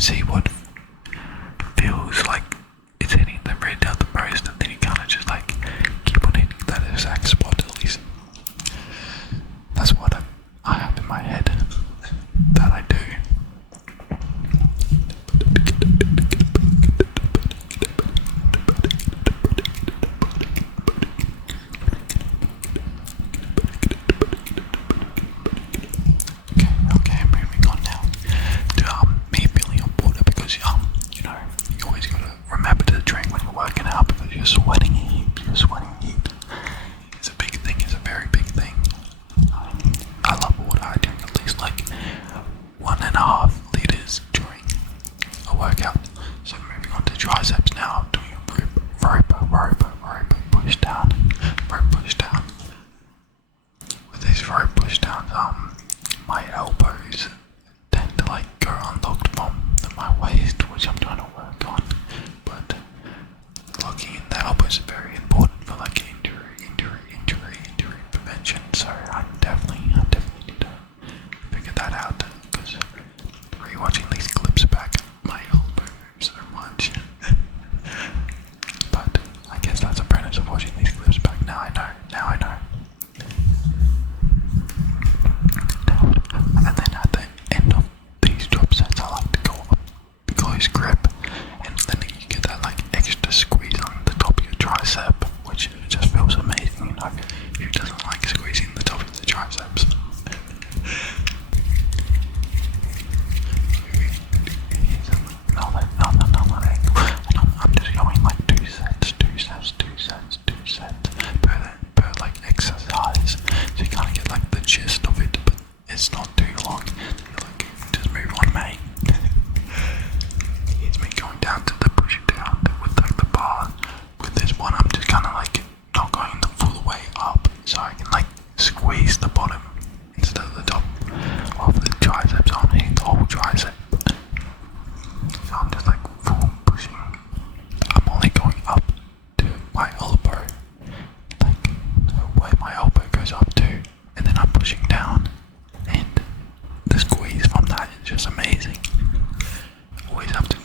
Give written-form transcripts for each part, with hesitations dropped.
see what feels like it's hitting the red out the most, and then you kind of just like keep on hitting that exact spot. At least that's what I have in my head that I do. Okay, moving on now to me feeling on water, because you know, you always gotta remember to drink when you're working out, because you're sweating heaps. It's a big thing. It's a very big thing. I love water. I drink at least like 1.5 liters during a workout. So moving on to triceps now, doing a rope push down, With these rope push downs, my elbows tend to like go unlocked from my waist, which I'm trying to work on. But locking in the elbows is very important for like injury prevention. So I definitely need to figure that out, because rewatching these clips back, my elbow moves so much. But I guess that's a bonus of watching these clips back. Now I know. And then at the end of these drop sets, I like to go up close grip, and then you get that like extra squeeze on the top of your tricep, which just feels amazing. You know, who doesn't like squeezing the top of the triceps? I'm just going like two sets per like exercise, so you kind of get like the gist of it, but it's not too long. You're like, just move on, mate. It's me going down to the push it down with like the bar. With this one, I'm just kind of like not going the full way up, so I can like squeeze the bottom instead of the top of the triceps on the whole tricep. So I'm just like full pushing. I'm only going up to my elbow, like where my elbow goes up to, and then I'm pushing down, and the squeeze from that is just amazing. Always have to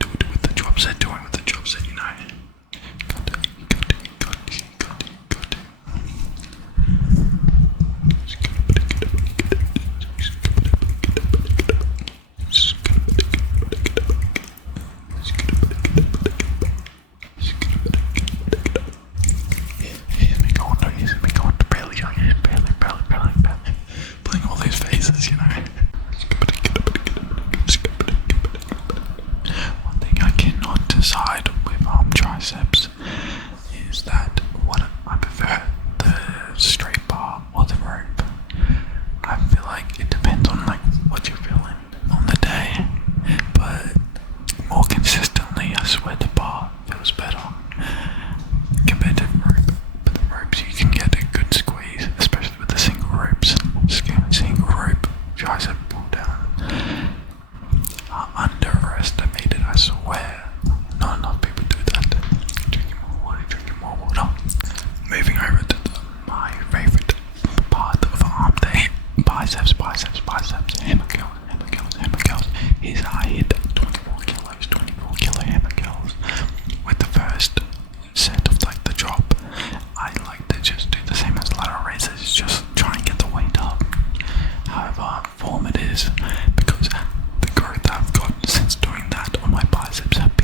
do it with the drop set, you know. Got to. Here's me going to barely, playing all these phases, you know. One thing I cannot decide with triceps is that what I prefer, the straight bar or the rope. I feel like it depends on like what you're feeling on the day, but more consistently, I swear the bar feels better compared to the rope. But the ropes, you can get a good squeeze, especially with the single ropes. Single rope tricep pull down are underestimated, I swear. Not enough people do that. Drinking more water. Moving over to my favorite part of arm day, biceps, hammer curls. Here's how I hit 24 kilo hammer curls. With the first set of like the drop, I like to just do the same as lateral raises, just try and get the weight up. However form it is, because the growth I've got since doing that on my biceps have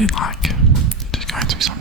really like just going through some